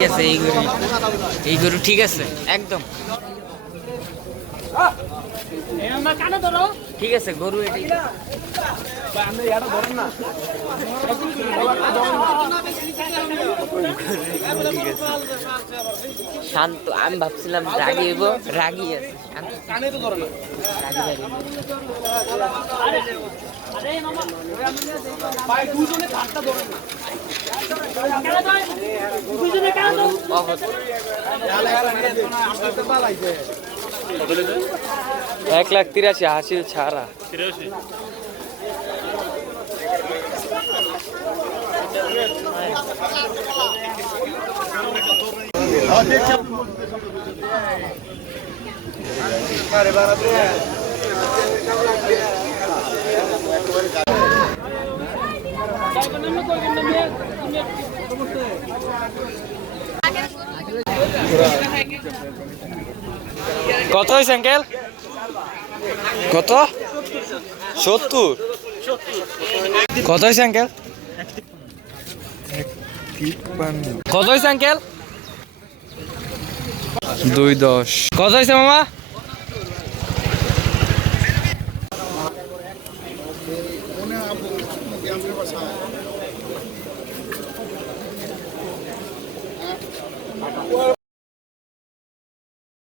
আছে এই গরু ঠিক আছে একদম ঠিক আছে গরু এটাই শান্ত আমি ভাবছিলাম রাগি হইব রাগি আছে এক লাখ ৮৩ হাসিল ছাড়া কত হয়েছে আঙ্কেল কত ৭০ কত হয়েছে আঙ্কেল কত হয়েছে আঙ্কেল ২১০ কত হয়েছে মামা